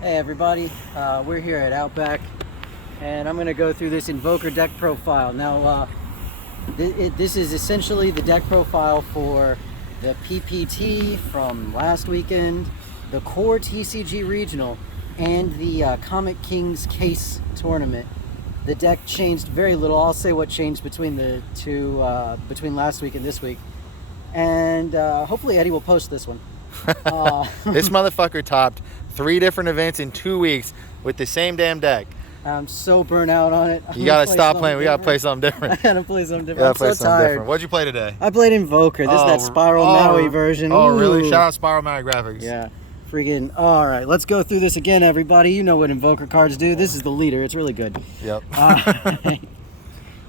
Hey everybody, we're here at Outback and I'm going to go through this Invoker deck profile. Now this is essentially the deck profile for the PPT from last weekend, the CORETCG Regional, and the Comic Kings Case Tournament. The deck changed very little. I'll say what changed between the two, between last week and this week. And hopefully Eddie will post this one. This motherfucker topped 3 different events in 2 weeks with the same damn deck. I'm so burnt out on it. You gotta stop playing. We gotta play something different. I gotta play something different. I'm so tired. What'd you play today? I played Invoker. This is that Spiral Maui version. Oh, really? Ooh. Shout out Spiral Maui graphics. Yeah. Freaking. All right, let's go through this again, everybody. You know what Invoker cards do. This is the leader. It's really good. Yep.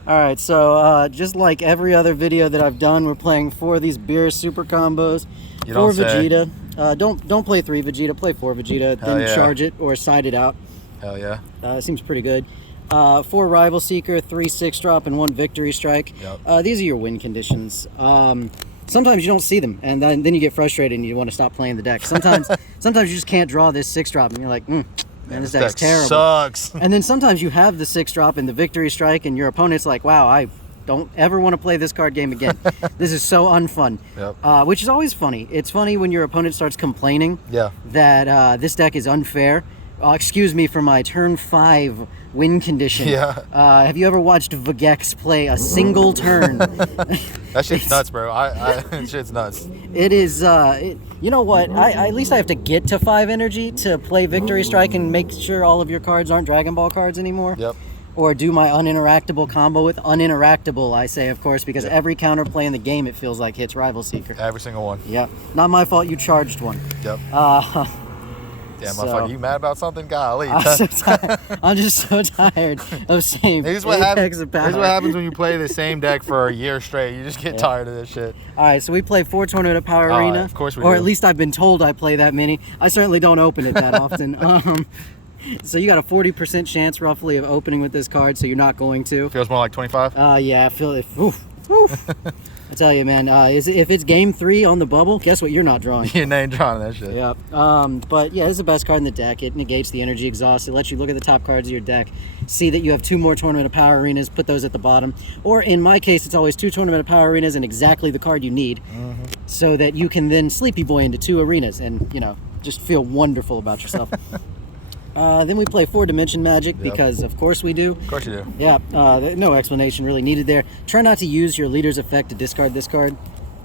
All right, so just like every other video that I've done, we're playing 4 of these beer super combos. 4 Vegeta. Don't play 3 Vegeta. Play 4 Vegeta. Then charge it or side it out. Hell yeah. Seems pretty good. 4 Rival Seeker, 3 6-drop, and 1 Victory Strike. Yep. These are your win conditions. Sometimes you don't see them, and then you get frustrated and you want to stop playing the deck. Sometimes you just can't draw this 6-drop, and you're like, man, this deck's terrible. Sucks. And then sometimes you have the 6-drop and the Victory Strike, and your opponent's like, wow, I don't ever want to play this card game again. This is so unfun. Yep. Which is always funny. It's funny when your opponent starts complaining that this deck is unfair. Excuse me for my turn 5 win condition. Yeah. Have you ever watched Vegex play a single turn? That shit's nuts, bro. Shit's nuts. It is. You know what? At least I have to get to 5 energy to play Victory Strike and make sure all of your cards aren't Dragon Ball cards anymore. Yep. Or do my uninteractable combo with uninteractable, I say, of course, because every counterplay in the game, it feels like hits Rival Seeker. Every single one. Yep. Not my fault you charged one. Yep. Damn, So, motherfucker, you mad about something? Golly. I'm so tired. I'm just so tired of seeing Here's what happens when you play the same deck for a year straight. You just get tired of this shit. All right, so we play 4 Tournament of Power Arena. Of course we Or do. at least I've been told I play that many. I certainly don't open it that often. So you got a 40% chance roughly of opening with this card, so you're not going to. Feels more like 25? Yeah, I feel it. Oof. I tell you, man, if it's game 3 on the bubble, guess what you're not drawing? You ain't drawing that shit. Yeah. But yeah, this is the best card in the deck. It negates the energy exhaust. It lets you look at the top cards of your deck, see that you have 2 more Tournament of Power Arenas, put those at the bottom. Or in my case, it's always 2 Tournament of Power Arenas and exactly the card you need, so that you can then Sleepy Boy into 2 arenas and, just feel wonderful about yourself. Then we play 4 Dimension Magic because of course we do. Of course you do. Yeah, no explanation really needed there. Try not to use your leader's effect to discard this card.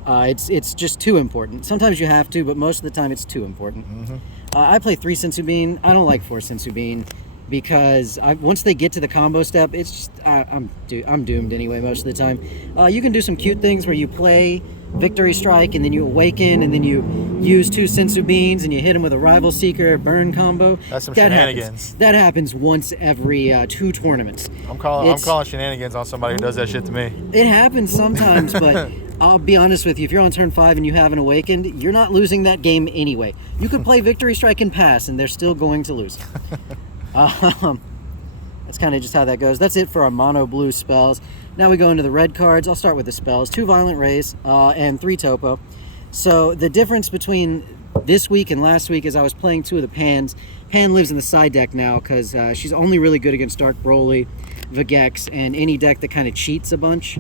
It's just too important. Sometimes you have to, but most of the time it's too important. I play 3 Sensubin. I don't like 4 Sensubin because once they get to the combo step, it's just I'm doomed anyway most of the time. You can do some cute things where you play Victory Strike and then you awaken and then you use 2 Sensu Beans and you hit them with a Rival Seeker burn combo. That's some shenanigans. That happens once every 2 tournaments. I'm calling shenanigans on somebody who does that shit to me. It happens sometimes, but I'll be honest with you. If you're on turn 5 and you haven't awakened, you're not losing that game anyway. You could play Victory Strike and pass and they're still going to lose. That's kind of just how that goes. That's it for our mono blue spells. Now we go into the red cards. I'll start with the spells. 2 Violent Rays and 3 Topo. So the difference between this week and last week is I was playing 2 of the Pans. Pan lives in the side deck now because she's only really good against Dark Broly, Vegex, and any deck that kind of cheats a bunch.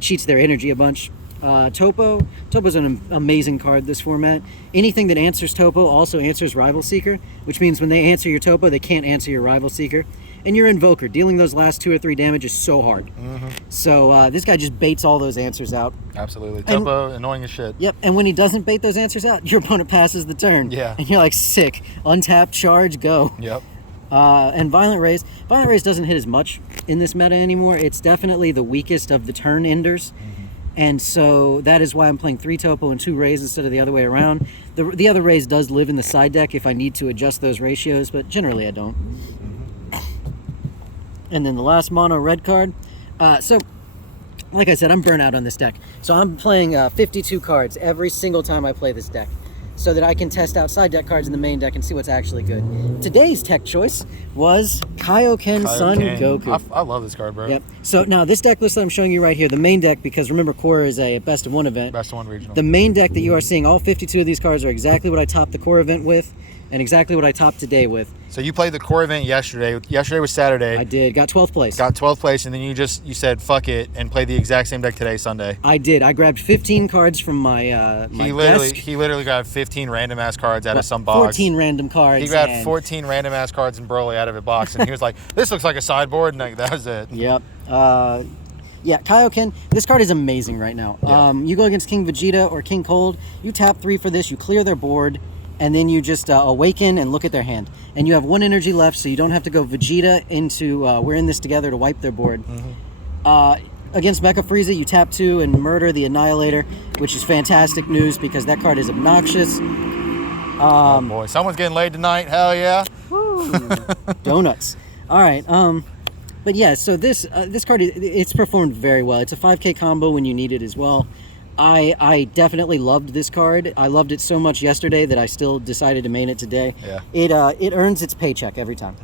Cheats their energy a bunch. Topo's an amazing card this format. Anything that answers Topo also answers Rival Seeker, which means when they answer your Topo, they can't answer your Rival Seeker. And your Invoker, dealing those last 2 or 3 damage is so hard. So this guy just baits all those answers out. Absolutely. Topo, annoying as shit. Yep, and when he doesn't bait those answers out, your opponent passes the turn. Yeah. And you're like, sick. Untap, charge, go. Yep. And Violent Rays. Violent Rays doesn't hit as much in this meta anymore. It's definitely the weakest of the turn enders. And so that is why I'm playing 3 Topo and 2 Rays instead of the other way around. The other Rays does live in the side deck if I need to adjust those ratios, but generally I don't. And then the last mono red card. So, like I said, I'm burnt out on this deck. So I'm playing 52 cards every single time I play this deck, so that I can test out side deck cards in the main deck and see what's actually good. Today's tech choice was Kaioken Son Goku. I love this card, bro. Yep. So now this deck list that I'm showing you right here, the main deck, because remember Core is a best of 1 event. Best of 1 regional. The main deck that you are seeing, all 52 of these cards are exactly what I topped the Core event with. and exactly what I topped today with. So you played the core event yesterday. Yesterday was Saturday. I did. Got 12th place. Got 12th place, and then you said fuck it and played the exact same deck today, Sunday. I did. I grabbed 15 cards from my He desk. literally grabbed 15 random ass cards out of some box. 14 random cards. He grabbed 14 random ass cards in Broly out of a box, and he was like, "This looks like a sideboard," and like, that was it. Yep. Yeah, Kaioken, this card is amazing right now. Yeah. You go against King Vegeta or King Cold, you tap 3 for this, you clear their board, and then you just awaken and look at their hand. And you have 1 energy left, so you don't have to go Vegeta into we're in this together to wipe their board. Against Mecha Frieza, you tap 2 and murder the Annihilator, which is fantastic news because that card is obnoxious. Oh boy, someone's getting laid tonight. Hell yeah. Woo. Donuts. All right. But yeah, so this card, it's performed very well. It's a 5K combo when you need it as well. I definitely loved this card. I loved it so much yesterday that I still decided to main it today. Yeah. It earns its paycheck every time.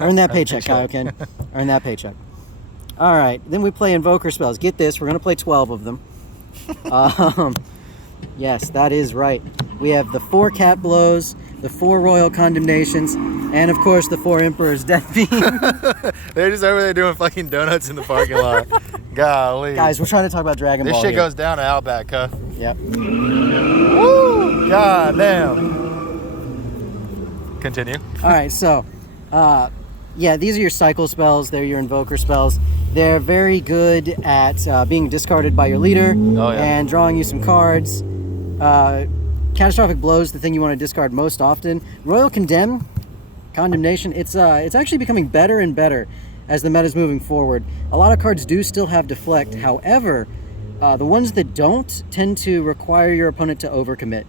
Earn that paycheck, Kaioken. Earn that paycheck. All right, then we play Invoker spells. Get this, we're going to play 12 of them. Yes, that is right. We have the 4 Cat Blows, the 4 Royal Condemnations, and of course the 4 Emperor's Death Beam. They're just over there doing fucking donuts in the parking lot. Golly. Guys, we're trying to talk about Dragon Ball This shit here. goes down to Outback, huh? Yep. Woo! God damn. Continue. All right, so, yeah, these are your cycle spells. They're your Invoker spells. They're very good at being discarded by your leader and drawing you some cards. Catastrophic Blows, the thing you want to discard most often. Royal Condemnation, it's actually becoming better and better as the meta's moving forward. A lot of cards do still have Deflect. However, the ones that don't tend to require your opponent to overcommit.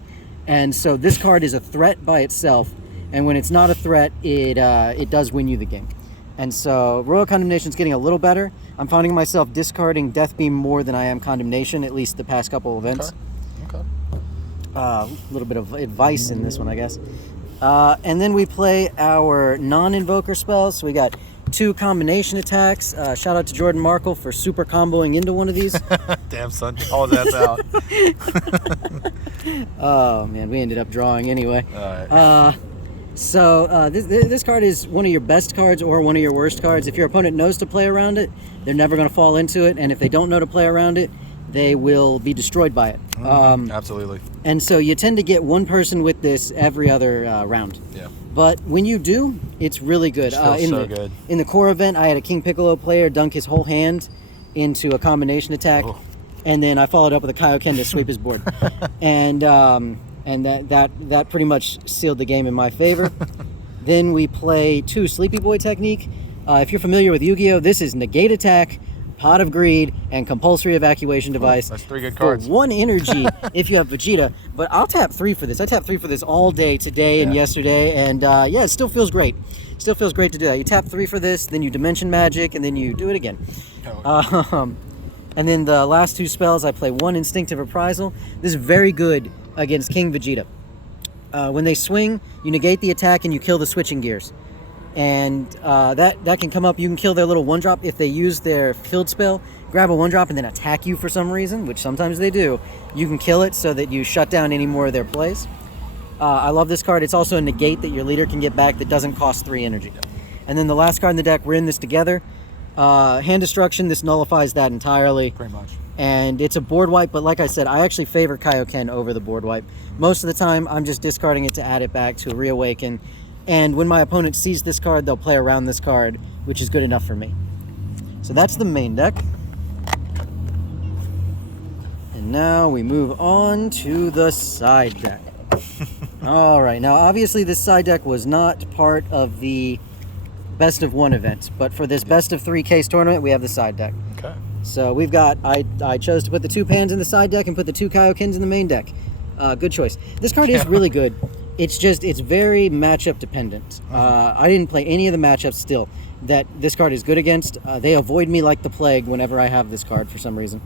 And so this card is a threat by itself. And when it's not a threat, it does win you the game. And so Royal Condemnation is getting a little better. I'm finding myself discarding Death Beam more than I am Condemnation, at least the past couple events. Okay. A little bit of advice in this one, I guess. And then we play our non-Invoker spells. So we got 2 combination attacks. Shout out to Jordan Markle for super comboing into one of these. Damn, son. Call his ass out. Oh, man, we ended up drawing anyway. All right. So this card is one of your best cards or one of your worst cards. If your opponent knows to play around it, they're never going to fall into it. And if they don't know to play around it, they will be destroyed by it. Absolutely. And so you tend to get one person with this every other round. Yeah. But when you do, it's really good. Good. In the core event, I had a King Piccolo player dunk his whole hand into a combination attack. Oh. And then I followed up with a Kaioken to sweep his board. And that pretty much sealed the game in my favor. Then we play 2 Sleepy Boy Technique. If you're familiar with Yu-Gi-Oh, this is Negate Attack, Pot of Greed, and Compulsory Evacuation Device. That's 3 good cards. For 1 energy if you have Vegeta. But I'll tap 3 for this. I tapped 3 for this all day today and yesterday. And yeah, it still feels great. Still feels great to do that. You tap 3 for this, then you Dimension Magic, and then you do it again. And then the last 2 spells, I play 1 Instinctive Reprisal. This is very good against King Vegeta. When they swing, you negate the attack and you kill the switching gears. And that can come up. You can kill their little 1-drop if they use their field spell, grab a 1-drop and then attack you for some reason, which sometimes they do. You can kill it so that you shut down any more of their plays. I love this card. It's also a negate that your leader can get back that doesn't cost 3 energy. And then the last card in the deck, we're in this together. Hand Destruction, this nullifies that entirely. Pretty much. And it's a board wipe, but like I said, I actually favor Kaioken over the board wipe. Most of the time, I'm just discarding it to add it back to Reawaken. And when my opponent sees this card, they'll play around this card, which is good enough for me. So that's the main deck. And now we move on to the side deck. All right, now obviously this side deck was not part of the best of 1 event, but for this best of 3 case tournament, we have the side deck. Okay. So we've got, I chose to put the 2 Pans in the side deck and put the 2 Kaiokens in the main deck. Good choice. This card is really good. It's very matchup dependent. I didn't play any of the matchups still that this card is good against. They avoid me like the plague whenever I have this card for some reason.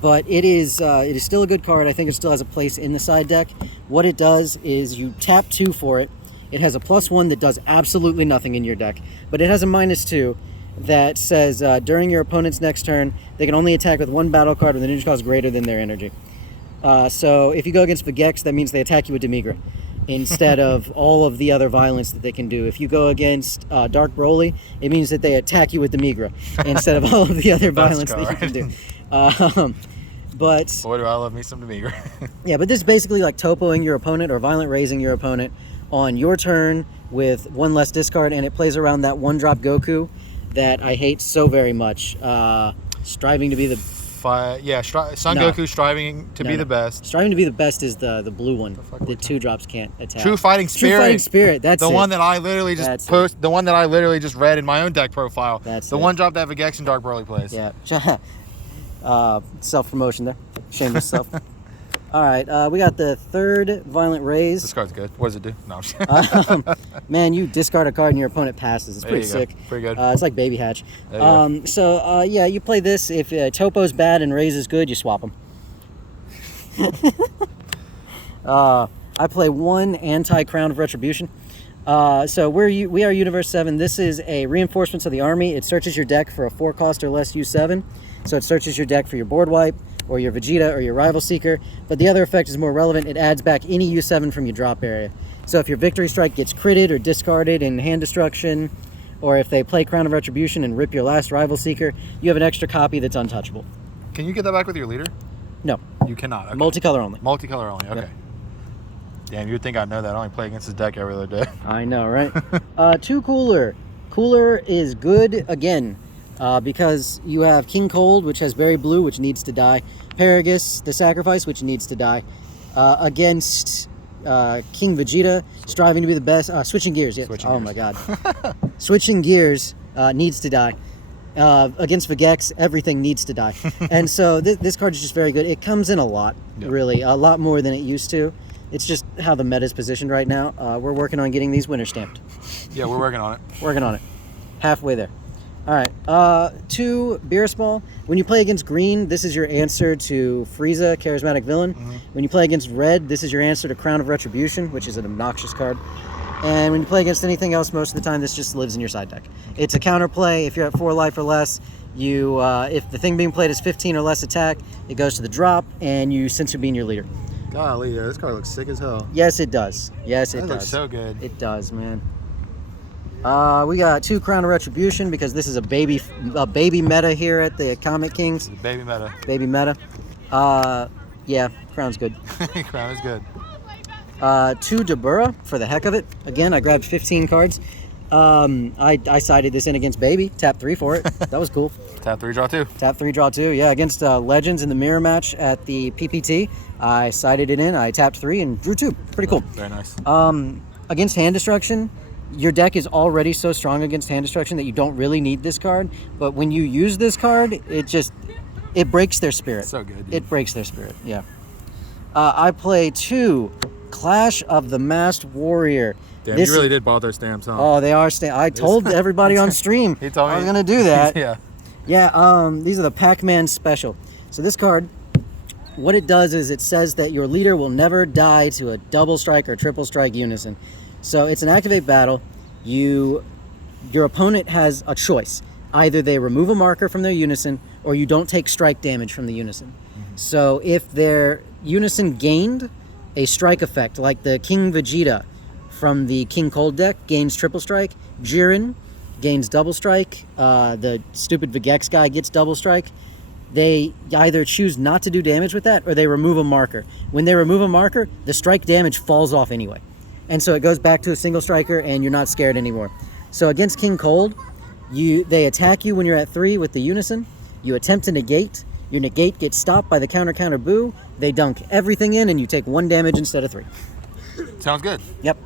But it is still a good card. I think it still has a place in the side deck. What it does is you tap 2 for it. It has a +1 that does absolutely nothing in your deck, but it has a -2 that says during your opponent's next turn, they can only attack with 1 battle card with an energy cost greater than their energy. So if you go against Vegex, that means they attack you with Demigra. instead of all of the other violence that they can do. If you go against Dark Broly, it means that they attack you with the Migra instead of all of the other violence that you can do. But boy, do I love me some Demigra. yeah, but this is basically like topoing your opponent or violent raising your opponent on your turn with one less discard, and it plays around that one drop Goku that I hate so very much. Striving to be the Goku striving to be the best. Striving to be the best is the blue one. The 2 drops can't attack. True Fighting Spirit. True Fighting Spirit. That's the it. one that I literally just the one that I literally just read in my own deck profile. That's the one drop that Vegex and Dark Broly plays. Yeah. Self-promotion there. Shameless self. All right, we got the 3rd Violent Raise. This card's good. What does it do? No, I'm just man, you discard a card and your opponent passes. It's pretty sick. Pretty good. It's like Baby Hatch. Yeah, you play this. If Topo's bad and Raise is good, you swap them. I play 1 anti-Crown of Retribution. So we are Universe 7. This is a Reinforcements of the Army. It searches your deck for a 4-cost or less U7. So it searches your deck for your board wipe, or your Vegeta, or your Rival Seeker. But the other effect is more relevant. It adds back any U7 from your drop area. So if your Victory Strike gets critted or discarded in hand destruction, or if they play Crown of Retribution and rip your last Rival Seeker, you have an extra copy that's untouchable. Can you get that back with your leader? No. You cannot. Okay. Multicolor only. Multicolor only, okay. Yep. Damn, you'd think I'd know that. I only play against his deck every other day. I know, right? 2 Cooler. Cooler is good, again, because you have King Cold, which has Berry Blue, which needs to die. Paragus, the Sacrifice, which needs to die. Against King Vegeta, striving to be the best. Switching Gears, yes. My God. Switching Gears needs to die. Against Vegex, everything needs to die. And so this card is just very good. It comes in a lot, really. A lot more than it used to. It's just how the meta is positioned right now. We're working on getting these winter stamped. Yeah, we're working on it. Working on it. Halfway there. All right. 2 Beerus Ball. When you play against green, this is your answer to Frieza, Charismatic Villain. Mm-hmm. When you play against red, this is your answer to Crown of Retribution, which is an obnoxious card. And when you play against anything else, most of the time, this just lives in your side deck. It's a counterplay. If you're at 4 life or less, you if the thing being played is 15 or less attack, it goes to the drop, and you Sensu Bean your leader. Golly, this card looks sick as hell. Yes, it does. Yes, it does. That looks so good. It does, man. We got 2 Crown of Retribution because this is a baby meta here at the Comic Kings. Baby meta. Baby meta. Yeah, Crown's good. Crown is good. 2 Dabura for the heck of it. Again, I grabbed 15 cards. I sided this in against Baby. Tap 3 for it. That was cool. Tap 3, draw 2. Tap 3, draw 2. Yeah, against Legends in the mirror match at the PPT, I sided it in. I tapped 3 and drew 2. Pretty cool. Very nice. Against hand destruction, your deck is already so strong against hand destruction that you don't really need this card. But when you use this card, it breaks their spirit. So good, dude. It breaks their spirit. Yeah. I play 2 Clash of the Masked Warrior. Damn, you really did bought those stamps, huh? Oh, they are stamps. I told everybody on stream he told me I was gonna do that. Yeah. Yeah. These are the Pac-Man special. So this card, what it does is it says that your leader will never die to a double strike or triple strike unison. So it's an activate battle. Your opponent has a choice. Either they remove a marker from their unison, or you don't take strike damage from the unison. Mm-hmm. So if their unison gained a strike effect, like the King Vegeta from the King Cold deck gains triple strike, Jiren gains double strike, the stupid Vegex guy gets double strike, they either choose not to do damage with that, or they remove a marker. When they remove a marker, the strike damage falls off anyway. And so it goes back to a single striker, and you're not scared anymore. So against King Cold, they attack you when you're at 3 with the unison. You attempt to negate. Your negate gets stopped by the counter boo. They dunk everything in, and you take 1 damage instead of 3. Sounds good. Yep.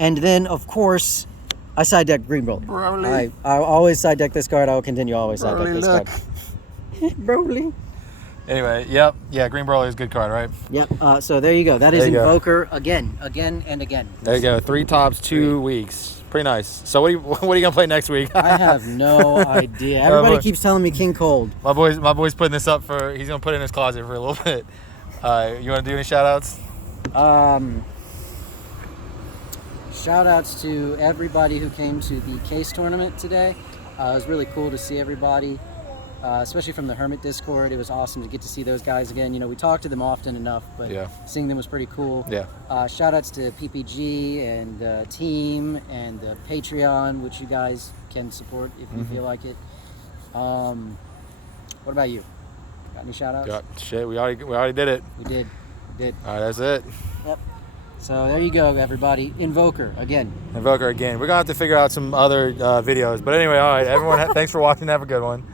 And then, of course, I side deck Green Broly. Broly. I always side deck this card. I will continue always side deck this card. Broly. Anyway, yep. Yeah, Green Broly is a good card, right? Yep. So there you go. That is Invoker again, and again. There you go. 3 tops, 2 weeks. Pretty nice. So what are you gonna play next week? I have no idea. Everybody keeps telling me King Cold. My boy's putting this up he's gonna put it in his closet for a little bit. You wanna do any shout outs? Shout outs to everybody who came to the case tournament today. It was really cool to see everybody. especially from the Hermit Discord. It was awesome to get to see those guys again. You know, we talk to them often enough, but seeing them was pretty cool. Yeah. Shout outs to PPG and Team and the Patreon, which you guys can support if you feel like it. What about you? Got any shout outs? Shit, we already did it. We did. All right, that's it. Yep. So there you go, everybody. Invoker again. Invoker again. We're gonna have to figure out some other videos. But anyway, all right, everyone. Thanks for watching. Have a good one.